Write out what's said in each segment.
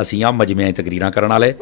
ਅਸੀਂ ਆ ਮਜਮਿਆਂ ਤਕਰੀਰਾਂ ਕਰਨ ਵਾਲੇ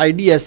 IDS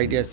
IDS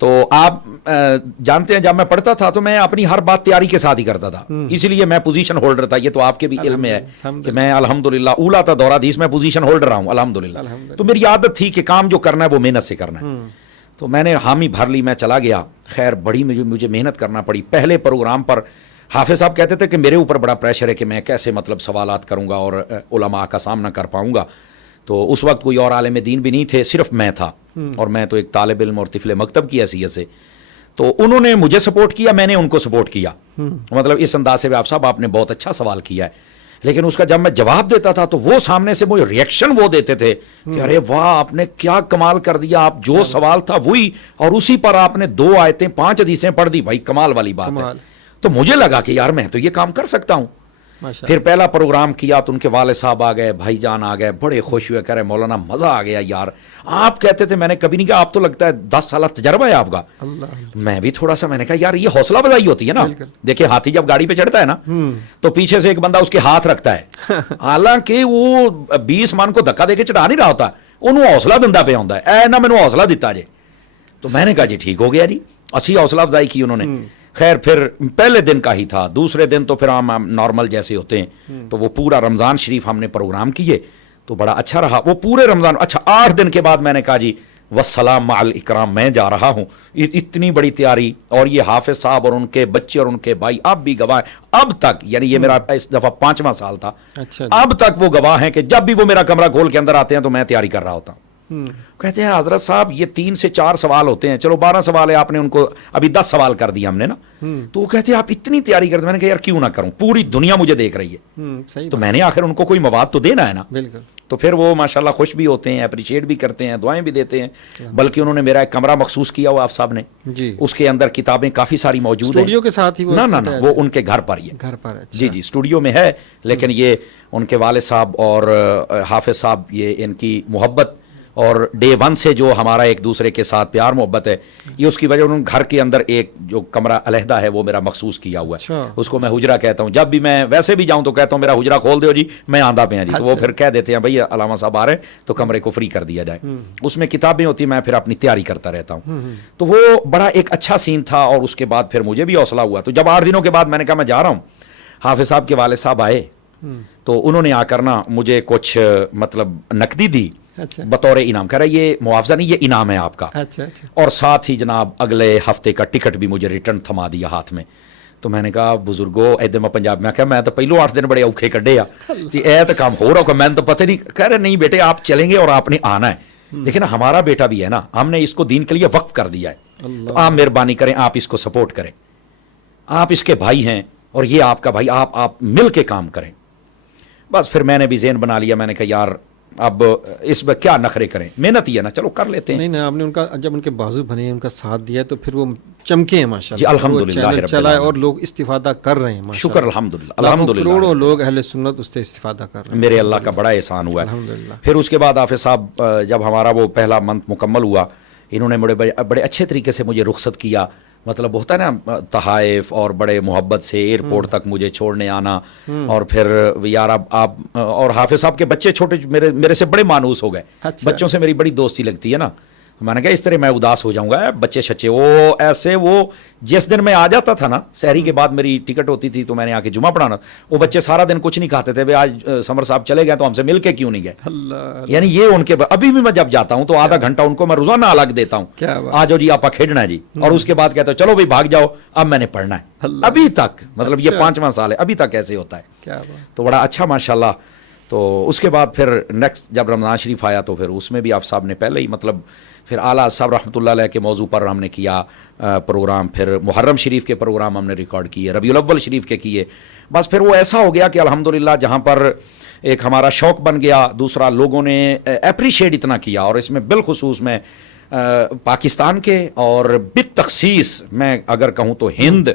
تو آپ جانتے ہیں جب میں پڑھتا تھا تو میں اپنی ہر بات تیاری کے ساتھ ہی کرتا تھا، اسی لیے میں پوزیشن ہولڈر تھا. یہ تو آپ کے بھی علم میں ہے کہ میں الحمدللہ اولا تھا دورہ حدیث میں پوزیشن ہولڈر رہا ہوں الحمدللہ. تو میری عادت تھی کہ کام جو کرنا ہے وہ محنت سے کرنا ہے. تو میں نے حامی بھر لی، میں چلا گیا. خیر بڑی مجھے محنت کرنا پڑی. پہلے پروگرام پر حافظ صاحب کہتے تھے کہ میرے اوپر بڑا پریشر ہے کہ میں کیسے مطلب سوالات کروں گا اور علماء کا سامنا کر پاؤں گا. تو اس وقت کوئی اور عالم دین بھی نہیں تھے، صرف میں تھا، اور میں تو ایک طالب علم اور طفل مکتب کی حیثیت سے. تو انہوں نے مجھے سپورٹ کیا، میں نے ان کو سپورٹ کیا. مطلب اس انداز سے آپ صاحب آپ نے بہت اچھا سوال کیا ہے، لیکن اس کا جب میں جواب دیتا تھا تو وہ سامنے سے مجھے ریئیکشن وہ دیتے تھے کہ ارے واہ آپ نے کیا کمال کر دیا، آپ جو سوال تھا وہی، اور اسی پر آپ نے 2 آیتیں 5 حدیثیں پڑھ دی. بھائی کمال والی بات ہے. تو مجھے لگا کہ یار میں تو یہ کام کر سکتا ہوں. پھر پہلا پروگرام کیا تو ان کے والد صاحب آ گئے، بھائی جان آ گئے، بڑے خوش ہوئے، کہہ رہے مولانا مزہ آ گیا یار. آپ کہتے تھے، میں نے کبھی نہیں کہا آپ تو لگتا ہے 10 سالہ تجربہ ہے آپ کا. میں بھی تھوڑا سا میں نے کہا یار یہ حوصلہ بزائی ہوتی ہے نا. دیکھیں ہاتھی جب گاڑی پہ چڑھتا ہے نا تو پیچھے سے ایک بندہ اس کے ہاتھ رکھتا ہے، حالانکہ وہ 20 من کو دھکا دے کے چڑھا نہیں رہا ہوتا، انہوں حوصلہ دندہ پہ آتا ہے، اے نہ مینوں حوصلہ دیتا جے. تو میں نے کہا جی ٹھیک ہو گیا جی، اچھی حوصلہ افزائی کی انہوں نے. خیر پھر پہلے دن کا ہی تھا، دوسرے دن تو پھر ہم نارمل جیسے ہوتے ہیں. تو وہ پورا رمضان شریف ہم نے پروگرام کیے تو بڑا اچھا رہا وہ پورے رمضان. اچھا 8 دن کے بعد میں نے کہا جی والسلام مع الاکرام، میں جا رہا ہوں. اتنی بڑی تیاری، اور یہ حافظ صاحب اور ان کے بچے اور ان کے بھائی اب بھی گواہ ہیں اب تک، یعنی یہ میرا اس دفعہ 5واں سال تھا. اب تک وہ گواہ ہیں کہ جب بھی وہ میرا کمرہ کھول کے اندر آتے ہیں تو میں تیاری کر رہا ہوتا ہوں. کہتے ہیں حضرت صاحب یہ 3 سے 4 سوال ہوتے ہیں، چلو 12 سوال ہے، آپ نے ان کو ابھی 10 سوال کر دیا ہم نے نا. تو وہ کہتے ہیں آپ اتنی تیاری کرتے. میں نے کہا یار کیوں نہ کروں، پوری دنیا مجھے دیکھ رہی ہے تو میں نے آخر ان کو کوئی مواد تو دینا ہے نا. تو پھر وہ ماشاءاللہ خوش بھی ہوتے ہیں، اپریشیٹ بھی کرتے ہیں، دعائیں بھی دیتے ہیں. بلکہ انہوں نے میرا ایک کمرہ مخصوص کیا ہوا آپ صاحب نے، اس کے اندر کتابیں کافی ساری موجود ہیں. اسٹوڈیو کے ساتھ ہی نہ وہ ان کے گھر پر ہی ہے. جی جی اسٹوڈیو میں ہے، لیکن یہ ان کے والد صاحب اور حافظ صاحب یہ ان کی محبت اور ڈے 1 سے جو ہمارا ایک دوسرے کے ساتھ پیار محبت ہے، یہ اس کی وجہ انہوں نے گھر کے اندر ایک جو کمرہ علیحدہ ہے وہ میرا مخصوص کیا ہوا ہے. اس کو میں حجرہ کہتا ہوں. جب بھی میں ویسے بھی جاؤں تو کہتا ہوں میرا حجرہ کھول دو جی، میں آندہ پہ ہیں جی. تو وہ پھر کہہ دیتے ہیں بھائی علامہ صاحب آ رہے ہیں تو کمرے کو فری کر دیا جائے. اس میں کتابیں ہوتی ہیں، میں پھر اپنی تیاری کرتا رہتا ہوں. تو وہ بڑا ایک اچھا سین تھا. اور اس کے بعد پھر مجھے بھی حوصلہ ہوا. تو جب 8 دنوں کے بعد میں نے کہا میں جا رہا ہوں، حافظ صاحب کے والد صاحب آئے تو انہوں نے آ کر نا مجھے کچھ مطلب نقدی دی بطور انعام. کہہ رہا یہ معاوضہ نہیں، یہ انعام ہے آپ کا. اور ساتھ ہی جناب اگلے ہفتے کا ٹکٹ بھی مجھے ریٹرن تھما دیا ہاتھ میں. تو میں نے کہا بزرگو ادھر میں پنجاب میں کہا میں تو پہلو 8 دن بڑے اوکھے کڈے اے تو کام ہو رہا ہوگا، میں تو پتہ نہیں. کہہ رہے نہیں بیٹے آپ چلیں گے اور آپ نے آنا ہے. دیکھیں نا ہمارا بیٹا بھی ہے نا، ہم نے اس کو دین کے لیے وقف کر دیا ہے. تو آپ مہربانی کریں، آپ اس کو سپورٹ کریں، آپ اس کے بھائی ہیں اور یہ آپ کا بھائی، آپ مل کے کام کریں. بس پھر میں نے بھی ذہن بنا لیا. میں نے کہا یار اب اس میں کیا نخرے کریں، محنت ہی ہے نا، چلو کر لیتے ہیں. نہیں آپ نے ان کا جب ان کے بازو بنے ان کا ساتھ دیا تو پھر وہ چمکے ہیں ماشاءاللہ. جی الحمدللہ چلا ہے اور لوگ استفادہ کر رہے ہیں. شکر الحمدللہ کروڑوں لوگ اہل سنت اس سے استفادہ کر رہے ہیں. میرے اللہ کا بڑا احسان ہوا ہے. پھر اس کے بعد حافظ صاحب جب ہمارا وہ پہلا منتھ مکمل ہوا، انہوں نے بڑے اچھے طریقے سے مجھے رخصت کیا. مطلب ہوتا ہے نا تحائف، اور بڑے محبت سے ایئرپورٹ تک مجھے چھوڑنے آنا. اور پھر یار اب آپ اور حافظ صاحب کے بچے چھوٹے میرے سے بڑے مانوس ہو گئے. بچوں سے میری بڑی دوستی لگتی ہے نا. میں نے کہا اس طرح میں اداس ہو جاؤں گا. بچے شچے وہ ایسے، وہ جس دن میں آ جاتا تھا نا سحری کے بعد میری ٹکٹ ہوتی تھی تو میں نے آ کے جمعہ پڑھانا، وہ بچے سارا دن کچھ نہیں کھاتے تھے. آج سمر صاحب چلے گئے تو ہم سے مل کے کیوں نہیں گئے. یعنی یہ ان کے ابھی بھی میں جب جاتا ہوں تو آدھا گھنٹہ ان کو میں روزانہ الگ دیتا ہوں. آ جاؤ جی آپ کھیلنا ہے جی. اور اس کے بعد کہتے ہو چلو بھائی بھاگ جاؤ، اب میں نے پڑھنا ہے. ابھی تک مطلب یہ 5واں سال ہے، ابھی تک ایسے ہوتا ہے. تو بڑا اچھا ماشاءاللہ. تو اس کے بعد پھر نیکسٹ جب رمضان شریف آیا تو پھر اس میں بھی آپ صاحب نے پہلے ہی مطلب پھر اعلیٰ صاحب رحمۃ اللہ علیہ کے موضوع پر ہم نے کیا پروگرام. پھر محرم شریف کے پروگرام ہم نے ریکارڈ کیے، ربیع الاول شریف کے کیے. بس پھر وہ ایسا ہو گیا کہ الحمدللہ جہاں پر ایک ہمارا شوق بن گیا، دوسرا لوگوں نے اپریشیٹ اتنا کیا. اور اس میں بالخصوص میں پاکستان کے اور بالتخصیص میں اگر کہوں تو ہند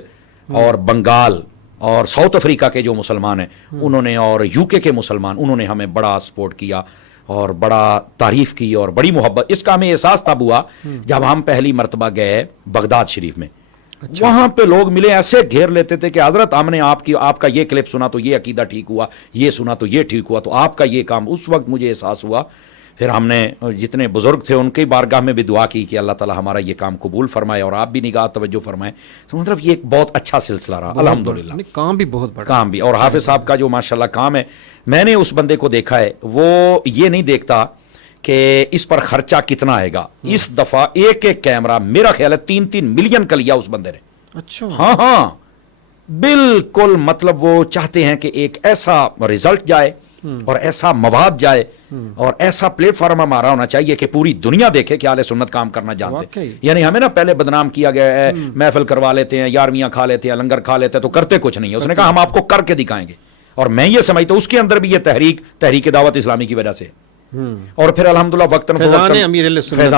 اور بنگال اور ساؤتھ افریقہ کے جو مسلمان ہیں انہوں نے، اور یو کے مسلمان، انہوں نے ہمیں بڑا سپورٹ کیا اور بڑا تعریف کی اور بڑی محبت. اس کا ہمیں احساس تب ہوا جب ہم پہلی مرتبہ گئے بغداد شریف میں. وہاں پہ لوگ ملے ایسے گھیر لیتے تھے کہ حضرت ہم نے آپ کا یہ کلپ سنا تو یہ عقیدہ ٹھیک ہوا، یہ سنا تو یہ ٹھیک ہوا، تو آپ کا یہ کام. اس وقت مجھے احساس ہوا پھر ہم نے جتنے بزرگ تھے ان کی بارگاہ میں بھی دعا کی کہ اللہ تعالیٰ ہمارا یہ کام قبول فرمائے اور آپ بھی نگاہ توجہ فرمائے. تو مطلب یہ ایک بہت اچھا سلسلہ رہا الحمدللہ. کام بھی بہت بڑا کام بھی. اور حافظ صاحب کا جو ماشاءاللہ کام ہے, میں نے اس بندے کو دیکھا ہے, وہ یہ نہیں دیکھتا کہ اس پر خرچہ کتنا آئے گا. اس دفعہ ایک ایک کیمرہ میرا خیال ہے 3-3 ملین کا لیا اس بندے نے. اچھا. ہاں ہاں بالکل, مطلب وہ چاہتے ہیں کہ ایک ایسا رزلٹ جائے اور ایسا مواد جائے اور ایسا پلیٹ فارم ہمارا ہونا چاہیے کہ پوری دنیا دیکھے کہ اہل سنت کام کرنا جانتے ہیں. یعنی ہمیں نا پہلے بدنام کیا گیا ہے, محفل کروا لیتے ہیں, یارویاں کھا لیتے ہیں, لنگر کھا لیتے ہیں, تو کرتے کچھ نہیں ہے. اس نے کہا ہم آپ کو کر کے دکھائیں گے. اور میں یہ سمجھتا ہوں اس کے اندر بھی یہ تحریک دعوت اسلامی کی وجہ سے. اور پھر الحمدللہ وقتاً فیضان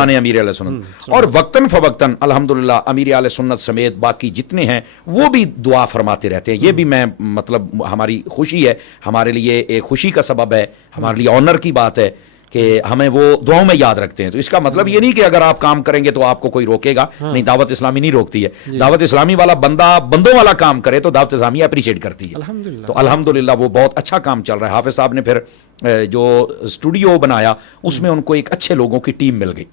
امیر علیہ سنت, اور وقتاً فوقتاً الحمدللہ امیر علیہ سنت سمیت باقی جتنے ہیں وہ بھی دعا فرماتے رہتے ہیں. یہ بھی میں مطلب ہماری خوشی ہے, ہمارے لیے ایک خوشی کا سبب ہے, ہمارے لیے آنر کی بات ہے کہ ہمیں وہ دعاؤں میں یاد رکھتے ہیں. تو اس کا مطلب یہ نہیں کہ اگر آپ کام کریں گے تو آپ کو کوئی روکے گا, نہیں, دعوت اسلامی نہیں روکتی ہے. دعوت اسلامی والا بندہ بندوں والا کام کرے تو دعوت اسلامی اپریشیٹ کرتی ہے. تو الحمدللہ وہ بہت اچھا کام چل رہا ہے. حافظ صاحب نے پھر جو اسٹوڈیو بنایا اس میں ان کو ایک اچھے لوگوں کی ٹیم مل گئی.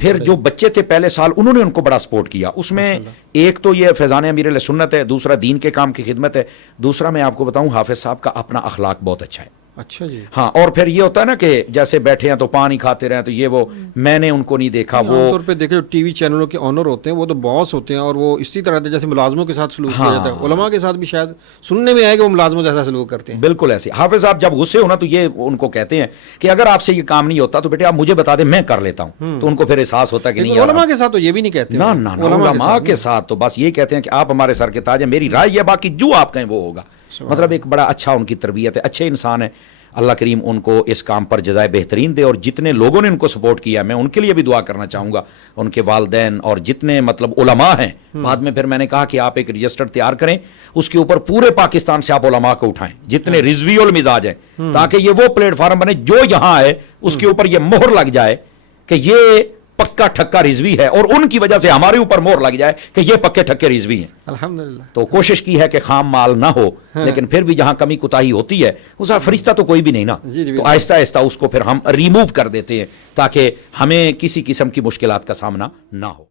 پھر جو بچے تھے پہلے سال انہوں نے ان کو بڑا سپورٹ کیا. اس میں ایک تو یہ فیضان امیر علیہ سنت ہے, دوسرا دین کے کام کی خدمت ہے, دوسرا میں آپ کو بتاؤں حافظ صاحب کا اپنا اخلاق بہت اچھا ہے. اچھا جی. ہاں, اور پھر یہ ہوتا ہے نا کہ جیسے بیٹھے ہیں تو پانی کھاتے رہے تو یہ وہ میں نے ان کو نہیں دیکھا. وہ عام طور پہ دیکھیں ٹی وی چینلوں کے آنر ہوتے ہیں وہ تو باس ہوتے ہیں اور وہ اسی طرح جیسے ملازموں کے ساتھ سلوک کیا جاتا ہے. علماء کے ساتھ بھی شاید سننے میں آئے کہ وہ ملازموں جیسا سلوک کرتے ہیں. بالکل ایسے. حافظ صاحب جب غصے ہونا تو یہ ان کو کہتے ہیں کہ اگر آپ سے یہ کام نہیں ہوتا تو بیٹے آپ مجھے بتا دیں, میں کر لیتا ہوں. تو ان کو پھر احساس ہوتا ہے کہ نہیں, علماء کے ساتھ تو یہ بھی نہیں کہتے. علماء کے ساتھ تو بس یہ کہتے ہیں کہ آپ ہمارے سر کے تاج ہیں, میری رائے ہے, باقی جو آپ کہیں وہ ہوگا. مطلب ایک بڑا اچھا ان کی تربیت ہے, اچھے انسان ہے. اللہ کریم ان کو اس کام پر جزائے بہترین دے. اور جتنے لوگوں نے ان کو سپورٹ کیا میں ان کے لیے بھی دعا کرنا چاہوں گا, ان کے والدین اور جتنے مطلب علماء ہیں. بعد میں پھر میں نے کہا کہ آپ ایک رجسٹر تیار کریں, اس کے اوپر پورے پاکستان سے آپ علماء کو اٹھائیں جتنے رضوی المزاج ہیں, تاکہ یہ وہ پلیٹ فارم بنے جو یہاں ہے اس کے اوپر یہ مہر لگ جائے کہ یہ پکا ٹھکا رضوی ہے, اور ان کی وجہ سے ہمارے اوپر مہر لگ جائے کہ یہ پکے ٹھکے رضوی ہیں. الحمدللہ. تو کوشش کی ہے کہ خام مال نہ ہو, لیکن پھر بھی جہاں کمی کوتاہی ہوتی ہے اس فرشتہ تو کوئی بھی نہیں نا, تو آہستہ آہستہ اس کو پھر ہم ریموو کر دیتے ہیں تاکہ ہمیں کسی قسم کی مشکلات کا سامنا نہ ہو.